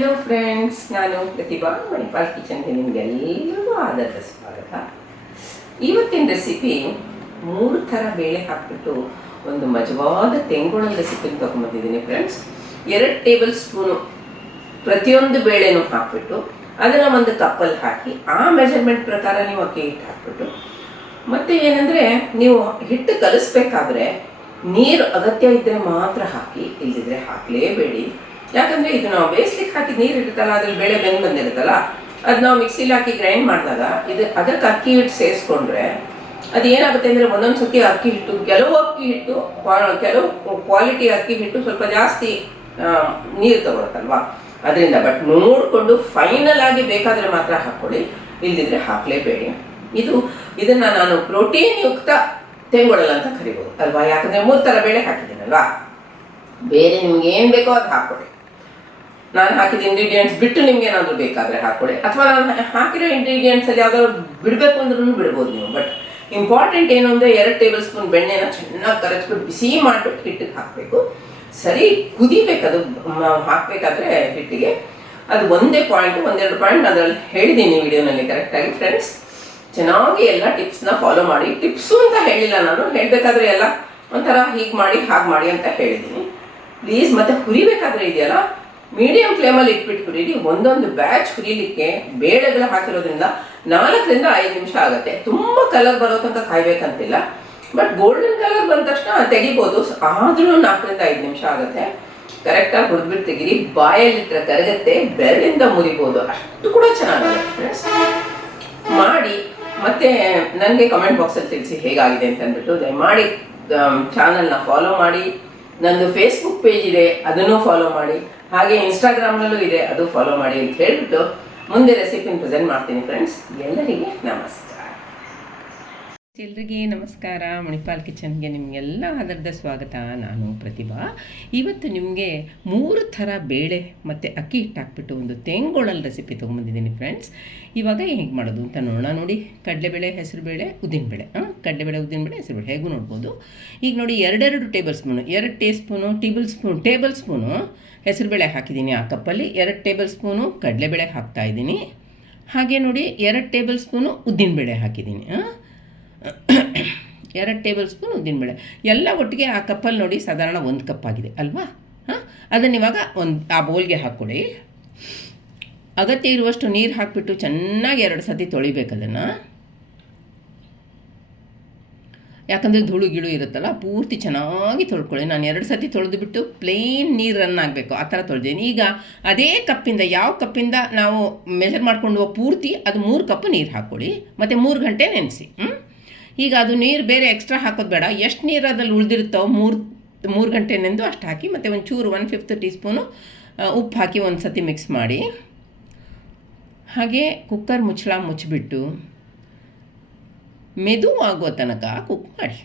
Hello friends, ನಾನು ಪ್ರತಿಭಾ ಮಣಿಪಾಲ್ ಕಿಚನ್ಗೆ ನಿಮಗೆಲ್ಲರಿಗೂ ಆದರದ ಸ್ವಾಗತ. ಇವತ್ತಿನ ರೆಸಿಪಿ 3 ಥರ ಬೇಳೆ ಹಾಕಿಬಿಟ್ಟು ಒಂದು ಮಜವಾದ ತೆಂಗುಳದ ರೆಸಿಪಿನ ತೊಗೊಂಬಂದಿದ್ದೀನಿ ಫ್ರೆಂಡ್ಸ್. 2 ಟೇಬಲ್ ಸ್ಪೂನು ಪ್ರತಿಯೊಂದು ಬೇಳೆನೂ ಹಾಕಿಬಿಟ್ಟು ಅದನ್ನು ಒಂದು ಕಪ್ಪಲ್ಲಿ ಹಾಕಿ ಆ ಮೆಜರ್ಮೆಂಟ್ ಪ್ರಕಾರ ನೀವು ಅಕ್ಕಿ ಹಿಟ್ಟು ಹಾಕಿಬಿಟ್ಟು, ಮತ್ತು ಏನಂದರೆ ನೀವು ಹಿಟ್ಟು ಕಲಿಸ್ಬೇಕಾದ್ರೆ ನೀರು ಅಗತ್ಯ ಇದ್ದರೆ ಮಾತ್ರ ಹಾಕಿ, ಇಲ್ಲದಿದ್ದರೆ ಹಾಕಲೇಬೇಡಿ. ಯಾಕಂದರೆ ಇದು ನಾವು ಬೇಯಿಸ್ಲಿಕ್ಕೆ ಹಾಕಿ ನೀರು ಇರುತ್ತಲ್ಲ, ಅದ್ರಲ್ಲಿ ಬೇಳೆ ಬೆಂದು ಬಂದಿರುತ್ತಲ್ಲ, ಅದು ನಾವು ಮಿಕ್ಸಿಲಿ ಹಾಕಿ ಗ್ರೈಂಡ್ ಮಾಡಿದಾಗ ಅದಕ್ಕೆ ಅಕ್ಕಿ ಹಿಟ್ಟು ಸೇರಿಸ್ಕೊಂಡ್ರೆ ಅದು ಏನಾಗುತ್ತೆ ಅಂದರೆ ಒಂದೊಂದು ಸರ್ತಿ ಅಕ್ಕಿ ಹಿಟ್ಟು, ಕೆಲವು ಕ್ವಾಲಿಟಿ ಅಕ್ಕಿ ಹಿಟ್ಟು ಸ್ವಲ್ಪ ಜಾಸ್ತಿ ನೀರು ತಗೊಳುತ್ತಲ್ವಾ, ಅದರಿಂದ. ಬಟ್ ನೋಡಿಕೊಂಡು ಫೈನಲ್ ಆಗಿ ಬೇಕಾದರೆ ಮಾತ್ರ ಹಾಕ್ಕೊಳ್ಳಿ, ಇಲ್ಲದಿದ್ದರೆ ಹಾಕಲೇಬೇಡಿ. ಇದನ್ನು ನಾನು ಪ್ರೋಟೀನ್ ಯುಕ್ತ ತೆಂಗುಳಲ್ ಅಂತ ಕರಿಬೋದು ಅಲ್ವಾ, ಯಾಕಂದರೆ 3 ಥರ ಬೇಳೆ ಹಾಕಿದ್ದೀನಲ್ವಾ. ಬೇರೆ ನಿಮ್ಗೆ ಏನು ಬೇಕೋ ಅದು ಹಾಕ್ಕೊಳ್ಳಿ. ನಾನು ಹಾಕಿದ ಇಂಗ್ರೀಡಿಯೆಂಟ್ಸ್ ಬಿಟ್ಟು ನಿಮ್ಗೆ ಏನಾದರೂ ಬೇಕಾದರೆ ಹಾಕ್ಕೊಳ್ಳಿ, ಅಥವಾ ನಾನು ಹಾಕಿರೋ ಇಂಗ್ರೀಡಿಯೆಂಟ್ಸಲ್ಲಿ ಯಾವ್ದಾದ್ರು ಬಿಡಬೇಕು ಅಂದ್ರೂ ಬಿಡ್ಬೋದು ನೀವು. ಬಟ್ ಇಂಪಾರ್ಟೆಂಟ್ ಏನು ಅಂದರೆ 2 ಟೇಬಲ್ ಸ್ಪೂನ್ ಬೆಣ್ಣೆನ ಚೆನ್ನಾಗಿ ಕರಗಿಸ್ಬಿಟ್ಟು ಬಿಸಿ ಮಾಡಿಬಿಟ್ಟು ಹಿಟ್ಟಿಗೆ ಹಾಕಬೇಕು. ಸರಿ ಕುದಿಬೇಕು ಅದು ಹಾಕಬೇಕಾದ್ರೆ ಹಿಟ್ಟಿಗೆ. ಅದು ಒಂದೇ ಪಾಯಿಂಟ್, 1-2 ಪಾಯಿಂಟ್ ಅದರಲ್ಲಿ ಹೇಳಿದ್ದೀನಿ ವಿಡಿಯೋನಲ್ಲಿ ಕರೆಕ್ಟಾಗಿ ಫ್ರೆಂಡ್ಸ್. ಚೆನ್ನಾಗಿ ಎಲ್ಲ ಟಿಪ್ಸ್ನ ಫಾಲೋ ಮಾಡಿ. ಟಿಪ್ಸು ಅಂತ ಹೇಳಿಲ್ಲ ನಾನು, ಹೇಳಬೇಕಾದ್ರೆ ಎಲ್ಲ ಒಂಥರ ಹೀಗೆ ಮಾಡಿ ಹಾಗೆ ಮಾಡಿ ಅಂತ ಹೇಳಿದ್ದೀನಿ ಪ್ಲೀಸ್. ಮತ್ತು ಹುರಿಬೇಕಾದ್ರೆ ಇದೆಯಲ್ಲ, ಮೀಡಿಯಂ ಫ್ಲೇಮಲ್ಲಿ ಇಟ್ಬಿಟ್ಟು ಹುರಿರಿ. ಒಂದೊಂದು ಬ್ಯಾಚ್ ಹುರಿಲಿಕ್ಕೆ ಬೇಳೆಗಳು ಹಾಕಿರೋದ್ರಿಂದ 4ರಿಂದ 5 ನಿಮಿಷ ಆಗುತ್ತೆ. ತುಂಬ ಕಲರ್ ಬರೋ ತನಕ ಕಾಯ್ಬೇಕಂತಿಲ್ಲ, ಬಟ್ ಗೋಲ್ಡನ್ ಕಲರ್ ಬಂದ ತಕ್ಷಣ ತೆಗಿಬೋದು, ಆದ್ರೂ 4ರಿಂದ 5 ನಿಮಿಷ ಆಗುತ್ತೆ. ಕರೆಕ್ಟಾಗಿ ಹುರಿದ್ಬಿಟ್ಟು ತೆಗೀರಿ. ಬಾಯಲ್ಲಿಟ್ಟರೆ ಕರಗುತ್ತೆ, ಬೆರಳಿಂದ ಮುರಿಬೋದು, ಅಷ್ಟು ಕೂಡ ಚೆನ್ನಾಗುತ್ತೆ ಫ್ರೆಂಡ್ಸ್. ಮಾಡಿ ಮತ್ತು ನನಗೆ ಕಮೆಂಟ್ ಬಾಕ್ಸಲ್ಲಿ ತಿಳಿಸಿ ಹೇಗಾಗಿದೆ ಅಂತ ಅಂದ್ಬಿಟ್ಟು. ದಯಮಾಡಿ ಚಾನಲ್ನ ಫಾಲೋ ಮಾಡಿ. ನಂದು ಫೇಸ್ಬುಕ್ ಪೇಜ್ ಇದೆ, ಅದನ್ನು ಫಾಲೋ ಮಾಡಿ. ಹಾಗೆ ಇನ್ಸ್ಟಾಗ್ರಾಮ್ನಲ್ಲೂ ಇದೆ, ಅದು ಫಾಲೋ ಮಾಡಿ ಅಂತ ಹೇಳಿಬಿಟ್ಟು ಮುಂದೆ ರೆಸಿಪಿನ ಪ್ರೆಸೆಂಟ್ ಮಾಡ್ತೀನಿ ಫ್ರೆಂಡ್ಸ್. ಎಲ್ಲರಿಗೆ ನಮಸ್ಕಾರ. ಎಲ್ರಿಗೆ ನಮಸ್ಕಾರ. ಮಣಿಪಾಲ್ ಕಿಚನ್ಗೆ ನಿಮಗೆಲ್ಲ ಆದರದ ಸ್ವಾಗತ. ನಾನು ಪ್ರತಿಭಾ. ಇವತ್ತು ನಿಮಗೆ 3 ಥರ ಬೇಳೆ ಮತ್ತು ಅಕ್ಕಿ ಹಿಟ್ಟು ಹಾಕ್ಬಿಟ್ಟು ಒಂದು ತೆಂಗುಳಲ್ ರೆಸಿಪಿ ತೊಗೊಂಬಂದಿದ್ದೀನಿ ಫ್ರೆಂಡ್ಸ್. ಇವಾಗ ಹೇಗೆ ಮಾಡೋದು ಅಂತ ನೋಡೋಣ. ನೋಡಿ, ಕಡಲೆಬೇಳೆ, ಹೆಸರುಬೇಳೆ, ಉದ್ದಿನಬೇಳೆ, ಕಡಲೆಬೇಳೆ, ಉದ್ದಿನಬೇಳೆ, ಹೆಸರುಬೇಳೆ ಹೇಗೂ ನೋಡ್ಬೋದು. ಈಗ ನೋಡಿ, 2 ಟೇಬಲ್ ಸ್ಪೂನು, 2 ಟೇಬಲ್ ಸ್ಪೂನು ಹೆಸರುಬೇಳೆ ಹಾಕಿದ್ದೀನಿ ಆ ಕಪ್ಪಲ್ಲಿ. 2 ಟೇಬಲ್ ಸ್ಪೂನು ಕಡಲೆಬೇಳೆ ಹಾಕ್ತಾಯಿದ್ದೀನಿ. ಹಾಗೆ ನೋಡಿ, 2 ಟೇಬಲ್ ಸ್ಪೂನು ಉದ್ದಿನಬೇಳೆ ಹಾಕಿದ್ದೀನಿ. 2 ಟೇಬಲ್ ಸ್ಪೂನ್ ಉದ್ದಿನಬೇಳೆ ಎಲ್ಲ ಒಟ್ಟಿಗೆ ಆ ಕಪ್ಪಲ್ಲಿ ನೋಡಿ ಸಾಧಾರಣ 1 ಕಪ್ ಆಗಿದೆ ಅಲ್ವಾ. ಅದನ್ನು ಇವಾಗ ಆ ಬೌಲ್ಗೆ ಹಾಕ್ಕೊಳ್ಳಿ. ಅಗತ್ಯ ಇರುವಷ್ಟು ನೀರು ಹಾಕಿಬಿಟ್ಟು ಚೆನ್ನಾಗಿ 2 ಸತಿ ತೊಳಿಬೇಕು ಅದನ್ನು. ಯಾಕಂದರೆ ಧೂಳು ಗಿಳು ಇರುತ್ತಲ್ಲ, ಪೂರ್ತಿ ಚೆನ್ನಾಗಿ ತೊಳ್ಕೊಳ್ಳಿ. ನಾನು 2 ಸತಿ ತೊಳೆದುಬಿಟ್ಟು ಪ್ಲೇನ್ ನೀರು ರನ್ ಆಗಬೇಕು ಆ ಥರ ತೊಳೆದಿದ್ದೀನಿ. ಈಗ ಅದೇ ಕಪ್ಪಿಂದ, ಯಾವ ಕಪ್ಪಿಂದ ನಾವು ಮೆಜರ್ ಮಾಡ್ಕೊಂಡು ಪೂರ್ತಿ ಅದು 3 ಕಪ್ ನೀರು ಹಾಕ್ಕೊಳ್ಳಿ, ಮತ್ತು 3 ಗಂಟೆ ನೆನೆಸಿ. ಈಗ ಅದು ನೀರು ಬೇರೆ ಎಕ್ಸ್ಟ್ರಾ ಹಾಕೋದು ಬೇಡ. ಎಷ್ಟು ನೀರು ಅದ್ರಲ್ಲಿ ಉಳಿದಿರುತ್ತೋ 3 ಗಂಟೆ ನೆಂದು ಅಷ್ಟು ಹಾಕಿ, ಮತ್ತು ಒಂಚೂರು 1/5 ಟೀ ಸ್ಪೂನು ಉಪ್ಪು ಹಾಕಿ ಒಂದು ಸತಿ ಮಿಕ್ಸ್ ಮಾಡಿ. ಹಾಗೆ ಕುಕ್ಕರ್ ಮುಚ್ಚಳ ಮುಚ್ಚಿಬಿಟ್ಟು ಮೆದುವಾಗೋ ತನಕ ಕುಕ್ ಮಾಡಿ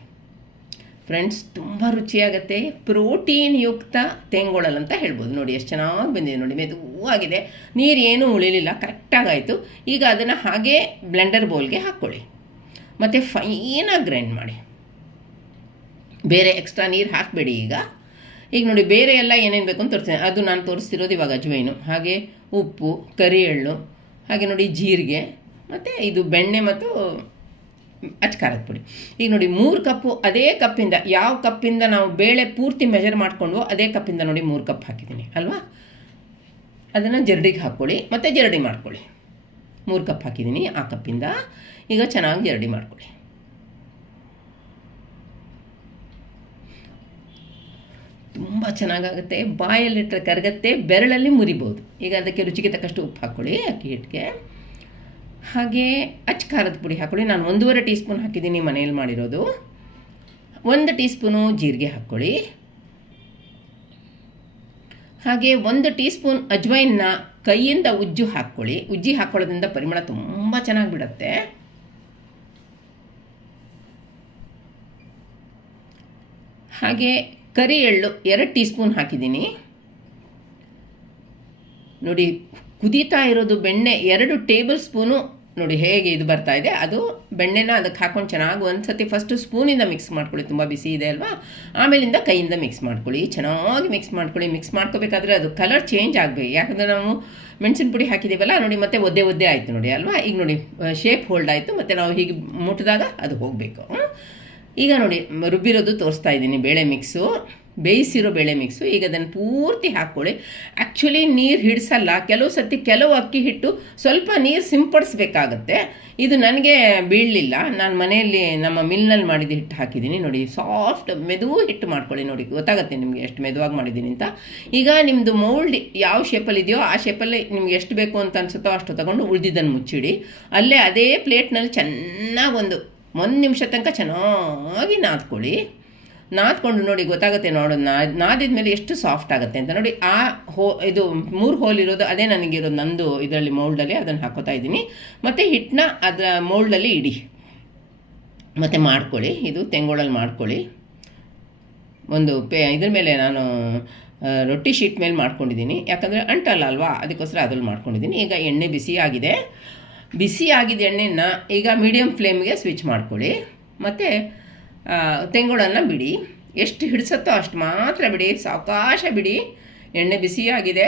ಫ್ರೆಂಡ್ಸ್. ತುಂಬ ರುಚಿಯಾಗುತ್ತೆ. ಪ್ರೋಟೀನ್ ಯುಕ್ತ ತೆಂಗುಳಲ್ ಅಂತ ಹೇಳ್ಬೋದು. ನೋಡಿ ಎಷ್ಟು ಚೆನ್ನಾಗಿ ಬಂದಿದೆ, ನೋಡಿ ಮೆದುವಾಗಿದೆ, ನೀರು ಏನೂ ಉಳಿಲಿಲ್ಲ, ಕರೆಕ್ಟಾಗಾಯಿತು. ಈಗ ಅದನ್ನು ಹಾಗೇ ಬ್ಲೆಂಡರ್ ಬೌಲ್ಗೆ ಹಾಕ್ಕೊಳ್ಳಿ, ಮತ್ತು ಫೈನಾಗಿ ಗ್ರೈಂಡ್ ಮಾಡಿ. ಬೇರೆ ಎಕ್ಸ್ಟ್ರಾ ನೀರು ಹಾಕಬೇಡಿ. ಈಗ ನೋಡಿ, ಬೇರೆ ಎಲ್ಲ ಏನೇನು ಬೇಕು ಅಂತ ತೋರಿಸ್ತೀನಿ. ಅದು ನಾನು ತೋರಿಸ್ತಿರೋದು ಇವಾಗ ಅಜ್ವೈನು, ಹಾಗೆ ಉಪ್ಪು, ಕರಿ ಎಳ್ಳು, ಹಾಗೆ ನೋಡಿ ಜೀರಿಗೆ, ಮತ್ತು ಇದು ಬೆಣ್ಣೆ ಮತ್ತು ಅಚ್ಕಾರದ ಪುಡಿ. ಈಗ ನೋಡಿ 3 ಕಪ್ಪು, ಅದೇ ಕಪ್ಪಿಂದ, ಯಾವ ಕಪ್ಪಿಂದ ನಾವು ಬೇಳೆ ಪೂರ್ತಿ ಮೆಜರ್ ಮಾಡಿಕೊಂಡು ಅದೇ ಕಪ್ಪಿಂದ ನೋಡಿ 3 ಕಪ್ ಹಾಕಿದ್ದೀನಿ ಅಲ್ವಾ. ಅದನ್ನು ಜರಡಿಗೆ ಹಾಕ್ಕೊಳ್ಳಿ, ಮತ್ತು ಜರಡಿ ಮಾಡ್ಕೊಳ್ಳಿ. 3 ಕಪ್ ಹಾಕಿದ್ದೀನಿ ಆ ಕಪ್ಪಿಂದ. ಈಗ ಚೆನ್ನಾಗಿ ಜರಡಿ ಮಾಡ್ಕೊಳ್ಳಿ. ತುಂಬ ಚೆನ್ನಾಗಾಗುತ್ತೆ, ಬಾಯಲ್ಲಿಟ್ಟರೆ ಕರಗತ್ತೆ, ಬೆರಳಲ್ಲಿ ಮುರಿಬೋದು. ಈಗ ಅದಕ್ಕೆ ರುಚಿಗೆ ತಕ್ಕಷ್ಟು ಉಪ್ಪು ಹಾಕ್ಕೊಳ್ಳಿ ಅಕ್ಕಿ ಹಿಟ್ಟಿಗೆ. ಹಾಗೆ ಖಾರದ ಪುಡಿ ಹಾಕ್ಕೊಳ್ಳಿ. ನಾನು 1.5 ಟೀ ಸ್ಪೂನ್ ಹಾಕಿದ್ದೀನಿ ಮನೆಯಲ್ಲಿ ಮಾಡಿರೋದು. 1 ಟೀ ಸ್ಪೂನು ಜೀರಿಗೆ ಹಾಕ್ಕೊಳ್ಳಿ. ಹಾಗೆ 1 ಟೀ ಸ್ಪೂನ್ ಅಜ್ವೈನ್ನ ಕೈಯಿಂದ ಉಜ್ಜಿ ಹಾಕ್ಕೊಳ್ಳೋದ್ರಿಂದ ಪರಿಮಳ ತುಂಬ ಚೆನ್ನಾಗಿ ಬಿಡುತ್ತೆ. ಹಾಗೆ ಕರಿ ಎಳ್ಳು 2 ಟೀ ಸ್ಪೂನ್ ಹಾಕಿದ್ದೀನಿ. ನೋಡಿ, ಕುದೀತಾ ಇರೋದು ಬೆಣ್ಣೆ 2 ಟೇಬಲ್ ಸ್ಪೂನು ನೋಡಿ ಹೇಗೆ ಇದು ಬರ್ತಾ ಇದೆ, ಅದು ಬೆಣ್ಣೆನ ಅದಕ್ಕೆ ಹಾಕ್ಕೊಂಡು ಚೆನ್ನಾಗಿ ಒಂದು ಸತಿ ಫಸ್ಟು ಸ್ಪೂನಿಂದ ಮಿಕ್ಸ್ ಮಾಡ್ಕೊಳ್ಳಿ, ತುಂಬ ಬಿಸಿ ಇದೆ ಅಲ್ವಾ, ಆಮೇಲಿಂದ ಕೈಯಿಂದ ಮಿಕ್ಸ್ ಮಾಡ್ಕೊಳ್ಳಿ, ಚೆನ್ನಾಗಿ ಮಿಕ್ಸ್ ಮಾಡ್ಕೊಳ್ಳಿ. ಮಿಕ್ಸ್ ಮಾಡ್ಕೋಬೇಕಾದ್ರೆ ಅದು ಕಲರ್ ಚೇಂಜ್ ಆಗಬೇಕು, ಯಾಕಂದರೆ ನಾವು ಮೆಣಸಿನ ಪುಡಿ ಹಾಕಿದ್ದೀವಲ್ಲ ನೋಡಿ, ಮತ್ತೆ ಒದ್ದೆ ಆಯಿತು ನೋಡಿ ಅಲ್ವಾ. ಈಗ ನೋಡಿ ಶೇಪ್ ಹೋಲ್ಡ್ ಆಯಿತು, ಮತ್ತು ನಾವು ಹೀಗೆ ಮುಟ್ಟಿದಾಗ ಅದು ಹೋಗಬೇಕು. ಈಗ ನೋಡಿ ರುಬ್ಬಿರೋದು ತೋರಿಸ್ತಾ ಇದ್ದೀನಿ, ಬೇಳೆ ಮಿಕ್ಸು, ಬೇಯಿಸಿರೋ ಬೇಳೆ ಮಿಕ್ಸು. ಈಗ ಅದನ್ನು ಪೂರ್ತಿ ಹಾಕ್ಕೊಳ್ಳಿ. ಆ್ಯಕ್ಚುಲಿ ನೀರು ಹಿಡಿಸಲ್ಲ, ಕೆಲವು ಅಕ್ಕಿ ಹಿಟ್ಟು ಸ್ವಲ್ಪ ನೀರು ಸಿಂಪಡಿಸ್ಬೇಕಾಗತ್ತೆ. ಇದು ನನಗೆ ಬೀಳಲಿಲ್ಲ, ನಾನು ಮನೆಯಲ್ಲಿ ನಮ್ಮ ಮಿಲ್ನಲ್ಲಿ ಮಾಡಿದ ಹಿಟ್ಟು ಹಾಕಿದ್ದೀನಿ ನೋಡಿ. ಸಾಫ್ಟ್ ಮೆದು ಹಿಟ್ಟು ಮಾಡ್ಕೊಳ್ಳಿ, ನೋಡಿ ಗೊತ್ತಾಗುತ್ತೆ ನಿಮಗೆ ಎಷ್ಟು ಮೆದುವಾಗಿ ಮಾಡಿದ್ದೀನಿ ಅಂತ. ಈಗ ನಿಮ್ಮದು ಮೌಲ್ಡ್ ಯಾವ ಶೇಪಲ್ಲಿ ಇದೆಯೋ ಆ ಶೇಪಲ್ಲಿ ನಿಮ್ಗೆ ಎಷ್ಟು ಬೇಕು ಅಂತ ಅನಿಸುತ್ತೋ ಅಷ್ಟು ತೊಗೊಂಡು ಉಳಿದಿದ್ದನ್ನು ಮುಚ್ಚಿಡಿ. ಅಲ್ಲೇ ಅದೇ ಪ್ಲೇಟ್ನಲ್ಲಿ ಚೆನ್ನಾಗಿ ಒಂದು ನಿಮಿಷ ತನಕ ಚೆನ್ನಾಗಿ ನಾದ್ಕೊಂಡು ನೋಡಿ ಗೊತ್ತಾಗುತ್ತೆ. ನಾದಿದ ಮೇಲೆ ಎಷ್ಟು ಸಾಫ್ಟ್ ಆಗುತ್ತೆ ಅಂತ ನೋಡಿ. ಆ ಇದು 3 ಹೋಲ್ ಇರೋದು ಅದೇ ನನಗಿರೋದು, ನಂದು ಇದರಲ್ಲಿ ಮೌಲ್ಡಲ್ಲಿ ಅದನ್ನು ಹಾಕೋತಾ ಇದ್ದೀನಿ. ಮತ್ತು ಹಿಟ್ಟನ್ನ ಅದರ ಮೌಲ್ಡಲ್ಲಿ ಇಡಿ ಮತ್ತು ಮಾಡ್ಕೊಳ್ಳಿ. ಇದು ತೆಂಗೋಳಲ್ಲಿ ಮಾಡ್ಕೊಳ್ಳಿ. ಒಂದು ಇದ್ರ ಮೇಲೆ ನಾನು ರೊಟ್ಟಿ ಶೀಟ್ ಮೇಲೆ ಮಾಡ್ಕೊಂಡಿದ್ದೀನಿ, ಯಾಕಂದರೆ ಅಂಟಲ್ಲ ಅಲ್ವಾ, ಅದಕ್ಕೋಸ್ಕರ ಅದ್ರಲ್ಲಿ ಮಾಡ್ಕೊಂಡಿದ್ದೀನಿ. ಈಗ ಎಣ್ಣೆ ಬಿಸಿ ಆಗಿದ್ದ ಎಣ್ಣೆನ ಈಗ ಮೀಡಿಯಮ್ ಫ್ಲೇಮ್ಗೆ ಸ್ವಿಚ್ ಮಾಡ್ಕೊಳ್ಳಿ. ಮತ್ತು ತೆಂಗುಳನ್ನು ಬಿಡಿ, ಎಷ್ಟು ಹಿಡಿಸುತ್ತೋ ಅಷ್ಟು ಮಾತ್ರ ಬಿಡಿ, ಸಾವಕಾಶ ಬಿಡಿ. ಎಣ್ಣೆ ಬಿಸಿಯಾಗಿದೆ.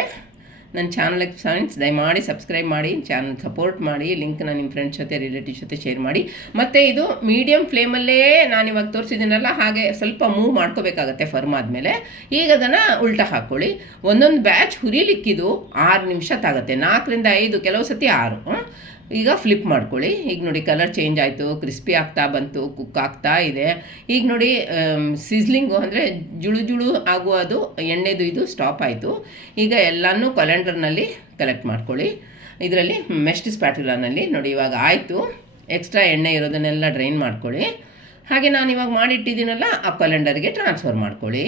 ನನ್ನ ಚಾನಲ್ಗೆ ಫ್ರೆಂಡ್ಸ್ ದಯಮಾಡಿ ಸಬ್ಸ್ಕ್ರೈಬ್ ಮಾಡಿ, ಚಾನಲ್ ಸಪೋರ್ಟ್ ಮಾಡಿ, ಲಿಂಕ್ನ ನಿಮ್ಮ ಫ್ರೆಂಡ್ಸ್ ಜೊತೆ ರಿಲೇಟಿವ್ಸ್ ಜೊತೆ ಶೇರ್ ಮಾಡಿ. ಮತ್ತು ಇದು ಮೀಡಿಯಮ್ ಫ್ಲೇಮಲ್ಲೇ ನಾನಿವಾಗ ತೋರಿಸಿದ್ದೀನಲ್ಲ, ಹಾಗೆ ಸ್ವಲ್ಪ ಮೂವ್ ಮಾಡ್ಕೋಬೇಕಾಗತ್ತೆ ಫರ್ಮ್ ಆದಮೇಲೆ. ಈಗ ಅದನ್ನು ಉಲ್ಟಾ ಹಾಕ್ಕೊಳ್ಳಿ. ಒಂದೊಂದು ಬ್ಯಾಚ್ ಹುರಿಲಿಕ್ಕಿದು 6 ನಿಮಿಷ ತಾಗುತ್ತೆ, 4 ರಿಂದ 5, ಕೆಲವು ಸತಿ 6. ಈಗ ಫ್ಲಿಪ್ ಮಾಡ್ಕೊಳ್ಳಿ. ಈಗ ನೋಡಿ ಕಲರ್ ಚೇಂಜ್ ಆಯಿತು, ಕ್ರಿಸ್ಪಿ ಆಗ್ತಾ ಬಂತು, ಕುಕ್ ಆಗ್ತಾ ಇದೆ. ಈಗ ನೋಡಿ ಸಿಸ್ಲಿಂಗು ಅಂದರೆ ಜುಳು ಆಗುವುದು ಎಣ್ಣೆದು ಇದು ಸ್ಟಾಪ್ ಆಯಿತು. ಈಗ ಎಲ್ಲನೂ ಕ್ಯಾಲೆಂಡರ್ನಲ್ಲಿ ಕಲೆಕ್ಟ್ ಮಾಡ್ಕೊಳ್ಳಿ. ಇದರಲ್ಲಿ ಮೆಸ್ಟ್ ಸ್ಪ್ಯಾಟುಲಾನಲ್ಲಿ ನೋಡಿ ಇವಾಗ ಆಯಿತು. ಎಕ್ಸ್ಟ್ರಾ ಎಣ್ಣೆ ಇರೋದನ್ನೆಲ್ಲ ಡ್ರೈನ್ ಮಾಡ್ಕೊಳ್ಳಿ. ಹಾಗೆ ನಾನು ಇವಾಗ ಮಾಡಿಟ್ಟಿದ್ದೀನಲ್ಲ ಆ ಕ್ಯಾಲೆಂಡರ್ಗೆ ಟ್ರಾನ್ಸ್ಫರ್ ಮಾಡ್ಕೊಳ್ಳಿ.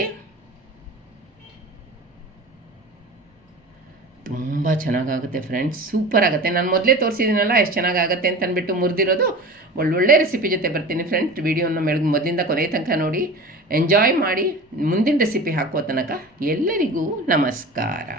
ತುಂಬ ಚೆನ್ನಾಗಾಗುತ್ತೆ ಫ್ರೆಂಡ್ಸ್, ಸೂಪರ್ ಆಗುತ್ತೆ. ನಾನು ಮೊದಲೇ ತೋರಿಸಿದ್ದೀನಲ್ಲ ಎಷ್ಟು ಚೆನ್ನಾಗಾಗುತ್ತೆ ಅಂತ ಅಂದ್ಬಿಟ್ಟು ಮುರಿದಿರೋದು. ಒಳ್ಳೊಳ್ಳೆ ರೆಸಿಪಿ ಜೊತೆ ಬರ್ತೀನಿ ಫ್ರೆಂಡ್ಸ್. ವಿಡಿಯೋನ ಮೊದಲಿಂದ ಕೊನೆ ತನಕ ನೋಡಿ, ಎಂಜಾಯ್ ಮಾಡಿ. ಮುಂದಿನ ರೆಸಿಪಿ ಹಾಕೋ ತನಕ ಎಲ್ಲರಿಗೂ ನಮಸ್ಕಾರ.